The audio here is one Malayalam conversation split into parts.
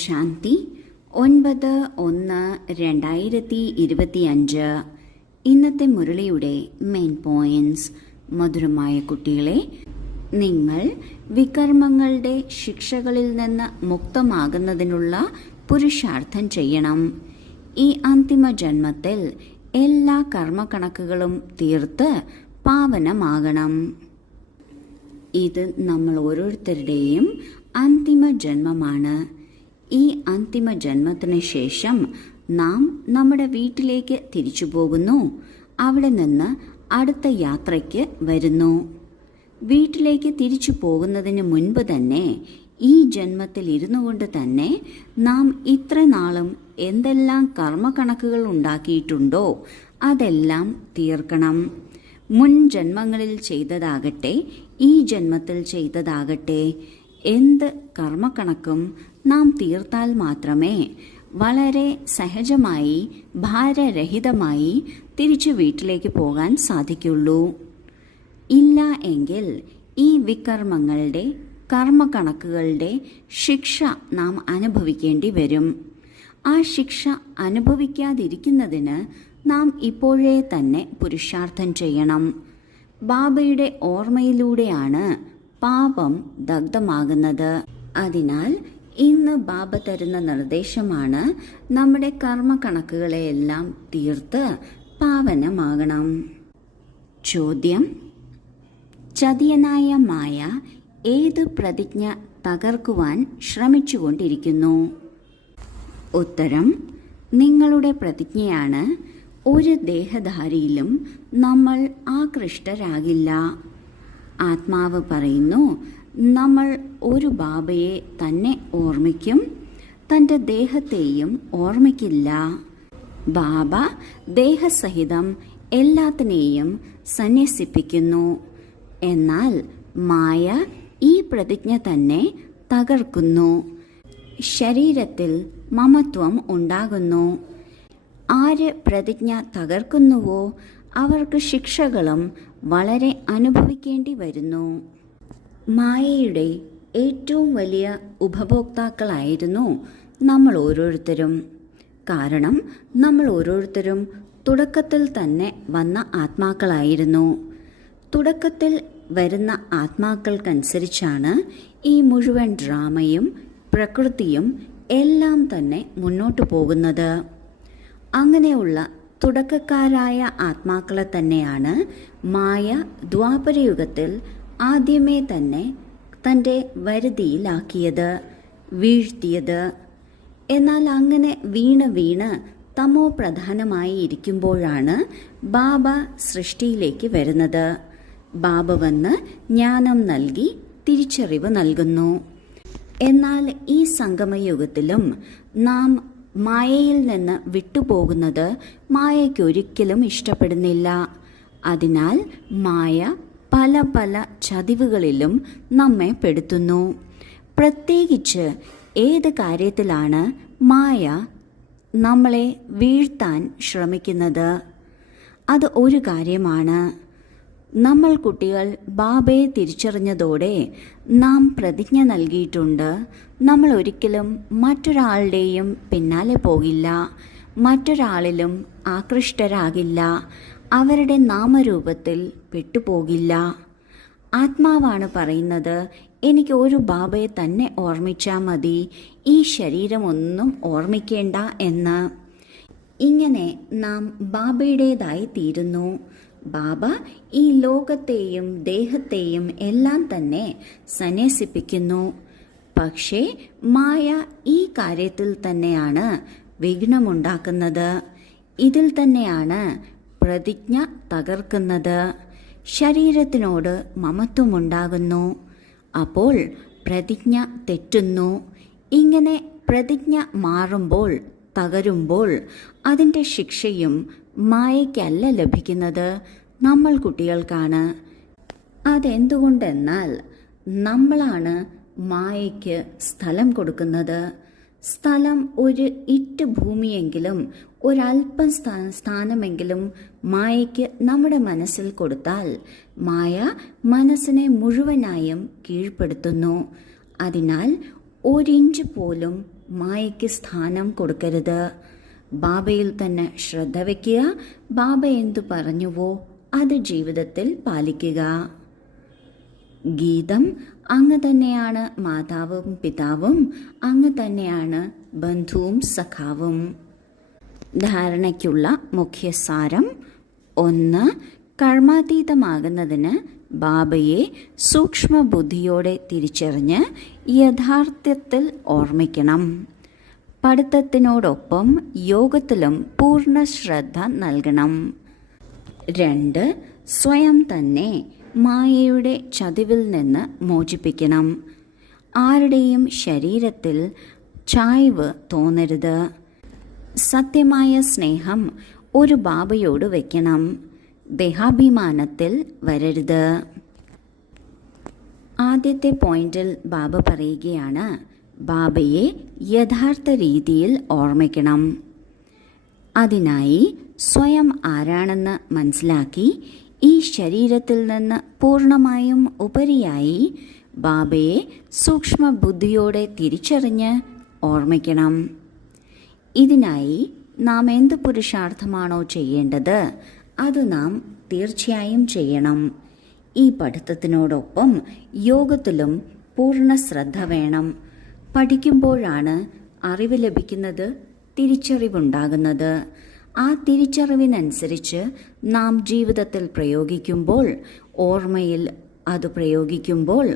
ശാന്തി 9/1/2025. ഇന്നത്തെ മുരളിയുടെ മെയിൻ പോയിന്റ്സ്. മധുരമായ കുട്ടികളെ, നിങ്ങൾ വികർമ്മങ്ങളുടെ ശിക്ഷകളിൽ നിന്ന് മുക്തമാകുന്നതിനുള്ള പുരുഷാർത്ഥം ചെയ്യണം. ഈ അന്തിമ ജന്മത്തിൽ എല്ലാ കർമ്മക്കണക്കുകളും തീർത്ത് പാവനമാകണം. ഇത് നമ്മൾ ഓരോരുത്തരുടെയും അന്തിമ ജന്മമാണ്. ഈ അന്തിമ ജന്മത്തിന് ശേഷം നാം നമ്മുടെ വീട്ടിലേക്ക് തിരിച്ചു പോകുന്നു. അവിടെ നിന്ന് അടുത്ത യാത്രയ്ക്ക് വരുന്നു. വീട്ടിലേക്ക് തിരിച്ചു പോകുന്നതിന് മുൻപ് തന്നെ ഈ ജന്മത്തിൽ ഇരുന്നു കൊണ്ട് തന്നെ നാം ഇത്ര നാളും എന്തെല്ലാം കർമ്മക്കണക്കുകൾ ഉണ്ടാക്കിയിട്ടുണ്ടോ അതെല്ലാം തീർക്കണം. മുൻ ജന്മങ്ങളിൽ ചെയ്തതാകട്ടെ, ഈ ജന്മത്തിൽ ചെയ്തതാകട്ടെ, എന്ത് കർമ്മക്കണക്കും നാം തീർത്താൽ മാത്രമേ വളരെ സഹജമായി ഭാരരഹിതമായി തിരിച്ചു വീട്ടിലേക്ക് പോകാൻ സാധിക്കുള്ളൂ. ഇല്ല എങ്കിൽ ഈ വികർമ്മങ്ങളുടെ കർമ്മക്കണക്കുകളുടെ ശിക്ഷ നാം അനുഭവിക്കേണ്ടി വരും. ആ ശിക്ഷ അനുഭവിക്കാതിരിക്കുന്നതിന് നാം ഇപ്പോഴേ തന്നെ പുരുഷാർത്ഥം ചെയ്യണം. ബാബയുടെ ഓർമ്മയിലൂടെയാണ് പാപം ദഗ്ധമാകുന്നത്. അതിനാൽ ഇന്ന് ബാബ തരുന്ന നിർദ്ദേശമാണ് നമ്മുടെ കർമ്മക്കണക്കുകളെയെല്ലാം തീർത്ത് പാവനമാകണം. ചോദ്യം: ചതിയനായ മായ ഏത് പ്രതിജ്ഞ തകർക്കുവാൻ ശ്രമിച്ചുകൊണ്ടിരിക്കുന്നു? ഉത്തരം: നിങ്ങളുടെ പ്രതിജ്ഞയാണ് ഒരു ദേഹധാരിയിലും നമ്മൾ ആകൃഷ്ടരാകില്ല. ആത്മാവ് പറയുന്നു, നമ്മൾ ഒരു ബാബയെ തന്നെ ഓർമ്മിക്കും, തൻ്റെ ദേഹത്തെയും ഓർമ്മിക്കില്ല. ബാബ ദേഹസഹിതം എല്ലാത്തിനെയും സന്യസിപ്പിക്കുന്നു. എന്നാൽ മായ ഈ പ്രതിജ്ഞ തന്നെ തകർക്കുന്നു. ശരീരത്തിൽ മമത്വം ഉണ്ടാകുന്നു. ആര് പ്രതിജ്ഞ തകർക്കുന്നുവോ അവർക്ക് ശിക്ഷകളും വളരെ അനുഭവിക്കേണ്ടി വരുന്നു. മായയുടെ ഏറ്റവും വലിയ ഉപഭോക്താക്കളായിരുന്നു നമ്മൾ ഓരോരുത്തരും. കാരണം നമ്മൾ ഓരോരുത്തരും തുടക്കത്തിൽ തന്നെ വന്ന ആത്മാക്കളായിരുന്നു. തുടക്കത്തിൽ വരുന്ന ആത്മാക്കൾക്കനുസരിച്ചാണ് ഈ മുഴുവൻ ഡ്രാമയും പ്രകൃതിയും എല്ലാം തന്നെ മുന്നോട്ടു പോകുന്നത്. അങ്ങനെയുള്ള തുടക്കക്കാരായ ആത്മാക്കളെ തന്നെയാണ് മായ ദ്വാപരയുഗത്തിൽ ആദ്യമേ തന്നെ തൻ്റെ വരുതിയിലാക്കിയത്, വീഴ്ത്തിയത്. എന്നാൽ അങ്ങനെ വീണ് തമോ പ്രധാനമായി ഇരിക്കുമ്പോഴാണ് ബാബ സൃഷ്ടിയിലേക്ക് വരുന്നത്. ബാബ വന്ന് ജ്ഞാനം നൽകി തിരിച്ചറിവ് നൽകുന്നു. എന്നാൽ ഈ സംഗമയുഗത്തിലും നാം മായയിൽ നിന്ന് വിട്ടുപോകുന്നത് മായയ്ക്കൊരിക്കലും ഇഷ്ടപ്പെടുന്നില്ല. അതിനാൽ മായ പല പല ചതിവുകളിലും നമ്മെ പെടുത്തുന്നു. പ്രത്യേകിച്ച് ഏത് കാര്യത്തിലാണ് മായ നമ്മളെ വീഴ്ത്താൻ ശ്രമിക്കുന്നത്? അത് ഒരു കാര്യമാണ്. നമ്മൾ കുട്ടികൾ ബാബയെ തിരിച്ചറിഞ്ഞതോടെ നാം പ്രതിജ്ഞ നൽകിയിട്ടുണ്ട്, നമ്മൾ ഒരിക്കലും മറ്റൊരാളുടെയും പിന്നാലെ പോകില്ല, മറ്റൊരാളിലും ആകൃഷ്ടരാകില്ല, അവരുടെ നാമരൂപത്തിൽ പെട്ടുപോകില്ല. ആത്മാവാണ് പറയുന്നത്, എനിക്ക് ഒരു ബാബയെ തന്നെ ഓർമ്മിച്ചാൽ മതി, ഈ ശരീരമൊന്നും ഓർമ്മിക്കേണ്ട എന്ന്. ഇങ്ങനെ നാം ബാബയുടേതായി തീരുന്നു. ബാബ ഈ ലോകത്തെയും ദേഹത്തെയും എല്ലാം തന്നെ സന്യസിപ്പിക്കുന്നു. പക്ഷേ മായ ഈ കാര്യത്തിൽ തന്നെയാണ് വിഘ്നമുണ്ടാക്കുന്നത്. ഇതിൽ തന്നെയാണ് പ്രതിജ്ഞ തകർക്കുന്നത്. ശരീരത്തിനോട് മമത്വമുണ്ടാകുന്നു. അപ്പോൾ പ്രതിജ്ഞ തെറ്റുന്നു. ഇങ്ങനെ പ്രതിജ്ഞ മാറുമ്പോൾ, തകരുമ്പോൾ അതിൻ്റെ ശിക്ഷയും മായയ്ക്കല്ല ലഭിക്കുന്നത്, നമ്മൾ കുട്ടികൾക്കാണ്. അതെന്തുകൊണ്ടെന്നാൽ നമ്മളാണ് മായയ്ക്ക് സ്ഥലം കൊടുക്കുന്നത്. സ്ഥലം ഒരു ഇറ്റ് ഭൂമിയെങ്കിലും ഒരല്പം സ്ഥാനമെങ്കിലും മായയ്ക്ക് നമ്മുടെ മനസ്സിൽ കൊടുത്താൽ മായ മനസ്സിനെ മുഴുവനായും കീഴ്പ്പെടുത്തുന്നു. അതിനാൽ ഒരിഞ്ച് പോലും മായയ്ക്ക് സ്ഥാനം കൊടുക്കരുത്. ബാബയിൽ തന്നെ ശ്രദ്ധ വയ്ക്കുക. ബാബ എന്തു പറഞ്ഞുവോ അത് ജീവിതത്തിൽ പാലിക്കുക. ഗീതം: അങ്ങ് തന്നെയാണ് മാതാവും പിതാവും, അങ്ങ് തന്നെയാണ് ബന്ധുവും സഖാവും. ധാരണയ്ക്കുള്ള മുഖ്യസാരം: 1. കർമാതീതമാകുന്നതിന് ബാബയെ സൂക്ഷ്മ ബുദ്ധിയോടെ തിരിച്ചറിഞ്ഞ് യഥാർത്ഥത്തിൽ ഓർമ്മിക്കണം. പഠിത്തത്തിനോടൊപ്പം യോഗത്തിലും പൂർണ്ണ ശ്രദ്ധ നൽകണം. 2. സ്വയം തന്നെ മായയുടെ ചതിവിൽ നിന്ന് മോചിപ്പിക്കണം. ആരുടെയും ശരീരത്തിൽ ചായ്വ് തോന്നരുത്. സത്യമായ സ്നേഹം ഒരു ബാബയോട് വയ്ക്കണം. ദേഹാഭിമാനത്തിൽ വരരുത്. ആദ്യത്തെ പോയിന്റിൽ ബാബ പറയുകയാണ്, ബാബയെ യഥാർത്ഥ രീതിയിൽ ഓർമ്മിക്കണം. അതിനായി സ്വയം ആരാണെന്ന് മനസ്സിലാക്കി ഈ ശരീരത്തിൽ നിന്ന് പൂർണ്ണമായും ഉപരിയായി ബാബയെ സൂക്ഷ്മ ബുദ്ധിയോടെ തിരിച്ചറിഞ്ഞ് ഓർമ്മിക്കണം. ഇതിനായി നാം എന്ത് പുരുഷാർത്ഥമാണോ ചെയ്യേണ്ടത് അത് നാം തീർച്ചയായും ചെയ്യണം. ഈ പഠിത്തത്തിനോടൊപ്പം യോഗത്തിലും പൂർണ്ണ ശ്രദ്ധ വേണം. പഠിക്കുമ്പോഴാണ് അറിവ് ലഭിക്കുന്നത്, തിരിച്ചറിവുണ്ടാകുന്നത്. ആ തിരിച്ചറിവിനനുസരിച്ച് നാം ജീവിതത്തിൽ പ്രയോഗിക്കുമ്പോൾ, ഓർമ്മയിൽ അത് പ്രയോഗിക്കുമ്പോൾ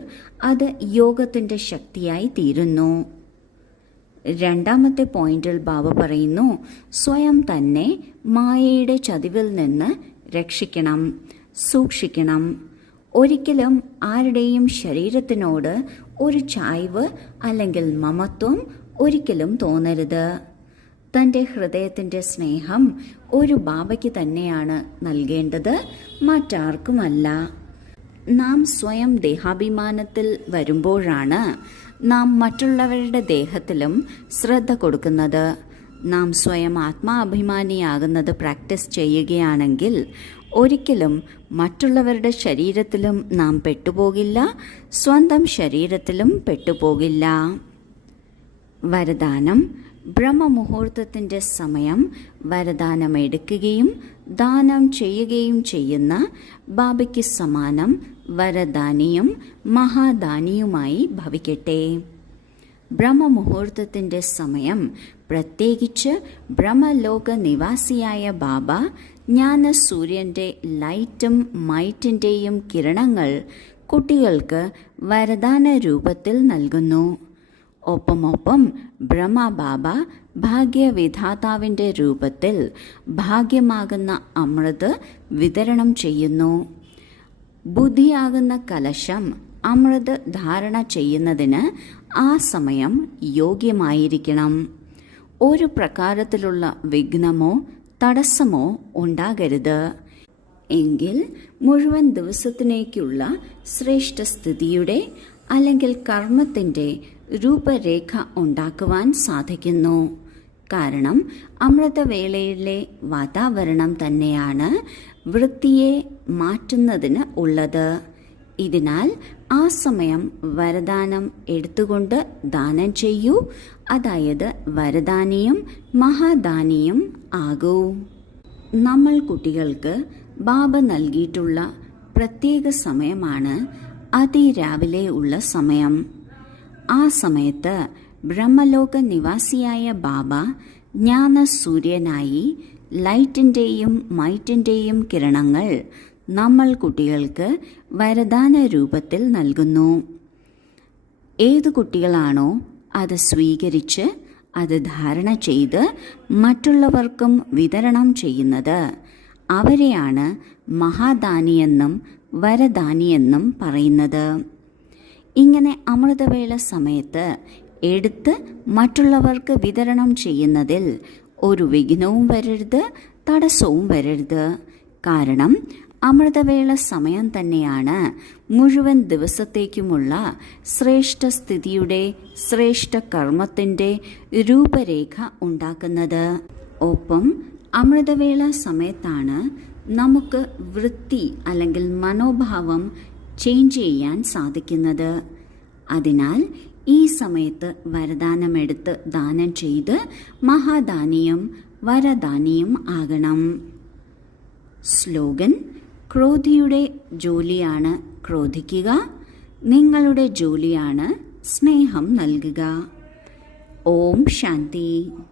അത് യോഗത്തിൻ്റെ ശക്തിയായി തീരുന്നു. രണ്ടാമത്തെ പോയിന്റിൽ ബാബ പറയുന്നു, സ്വയം തന്നെ മായയുടെ ചതിവിൽ നിന്ന് രക്ഷിക്കണം, സൂക്ഷിക്കണം. ഒരിക്കലും ആരുടെയും ശരീരത്തിനോട് ഒരു ചായ്വ് അല്ലെങ്കിൽ മമത്വം ഒരിക്കലും തോന്നരുത്. തൻ്റെ ഹൃദയത്തിൻ്റെ സ്നേഹം ഒരു ബാബയ്ക്ക് തന്നെയാണ് നൽകേണ്ടത്, മറ്റാർക്കുമല്ല. നാം സ്വയം ദേഹാഭിമാനത്തിൽ വരുമ്പോഴാണ് നാം മറ്റുള്ളവരുടെ ദേഹത്തിലും ശ്രദ്ധ കൊടുക്കുന്നത്. നാം സ്വയം ആത്മാഭിമാനിയാകുന്നത് പ്രാക്ടീസ് ചെയ്യുകയാണെങ്കിൽ ഒരിക്കലും മറ്റുള്ളവരുടെ ശരീരത്തിലും നാം പെട്ടുപോകില്ല, സ്വന്തം ശരീരത്തിലും പെട്ടുപോകില്ല. വരദാനം: ബ്രഹ്മമുഹൂർത്തത്തിൻ്റെ സമയം വരദാനം എടുക്കുകയും ദാനം ചെയ്യുകയും ചെയ്യുന്ന ബാബയ്ക്ക് സമാനം വരദാനിയും മഹാദാനിയുമായി ഭവിക്കട്ടെ. ബ്രഹ്മമുഹൂർത്തത്തിൻ്റെ സമയം, പ്രത്യേകിച്ച് ബ്രഹ്മലോക നിവാസിയായ ബാബ ജ്ഞാനസൂര്യൻ്റെ ലൈറ്റും മൈറ്റിൻ്റെയും കിരണങ്ങൾ കുട്ടികൾക്ക് വരദാന രൂപത്തിൽ നൽകുന്നു. ഒപ്പമൊപ്പം ബ്രഹ്മബാബ ഭാഗ്യവിധാതാവിൻ്റെ രൂപത്തിൽ ഭാഗ്യമാകുന്ന അമൃത് വിതരണം ചെയ്യുന്നു. ബുദ്ധിയാകുന്ന കലശം അമൃത് ധാരണ ചെയ്യുന്നതിന് ആ സമയം യോഗ്യമായിരിക്കണം. ഒരു പ്രകാരത്തിലുള്ള വിഘ്നമോ തടസ്സമോ ഉണ്ടാകരുത്. എങ്കിൽ മുഴുവൻ ദിവസത്തിനേക്കുള്ള ശ്രേഷ്ഠസ്ഥിതിയുടെ അല്ലെങ്കിൽ കർമ്മത്തിൻ്റെ രൂപരേഖ ഉണ്ടാക്കുവാൻ സാധിക്കുന്നു. കാരണം അമൃതവേളയിലെ വാതാവരണം തന്നെയാണ് വൃത്തിയെ മാറ്റുന്നതിന് ഉള്ളത്. ഇതിനാൽ ആ സമയം വരദാനം എടുത്തുകൊണ്ട് ദാനം ചെയ്യൂ, അതായത് വരദാനിയും മഹാദാനിയും ആകൂ. നമ്മൾ കുട്ടികൾക്ക് ബാബ നൽകിയിട്ടുള്ള പ്രത്യേക സമയമാണ് അതിരാവിലെ ഉള്ള സമയം. ആ സമയത്ത് ബ്രഹ്മലോക നിവാസിയായ ബാബ ജ്ഞാനസൂര്യനായി ലൈറ്റിൻ്റെയും മൈറ്റിൻ്റെയും കിരണങ്ങൾ നമ്മൾ കുട്ടികൾക്ക് വരദാന രൂപത്തിൽ നൽകുന്നു. ഏതു കുട്ടികളാണോ അത് സ്വീകരിച്ച് അത് ധാരണ ചെയ്ത് മറ്റുള്ളവർക്കും വിതരണം ചെയ്യുന്നത് അവരെയാണ് മഹാദാനിയെന്നും വരദാനിയെന്നും പറയുന്നത്. ഇങ്ങനെ അമൃതവേള സമയത്ത് എടുത്ത് മറ്റുള്ളവർക്ക് വിതരണം ചെയ്യുന്നതിൽ ഒരു വിഘ്നവും വരരുത്, തടസ്സവും വരരുത്. കാരണം അമൃതവേള സമയം തന്നെയാണ് മുഴുവൻ ദിവസത്തേക്കുമുള്ള ശ്രേഷ്ഠസ്ഥിതിയുടെ ശ്രേഷ്ഠ കർമ്മത്തിൻ്റെ രൂപരേഖ ഉണ്ടാക്കുന്നത്. ഒപ്പം അമൃതവേള സമയത്താണ് നമുക്ക് വൃത്തി അല്ലെങ്കിൽ മനോഭാവം ചേഞ്ച് ചെയ്യാൻ സാധിക്കുന്നത്. അതിനാൽ ഈ സമയത്ത് വരദാനമെടുത്ത് ദാനം ചെയ്ത് മഹാദാനിയും വരദാനിയും ആകണം. സ്ലോഗൻ: ക്രോധിയുടെ ജോലിയാണ് ക്രോധിക്കുക, നിങ്ങളുടെ ജോലിയാണ് സ്നേഹം നൽകുക. ഓം ശാന്തി.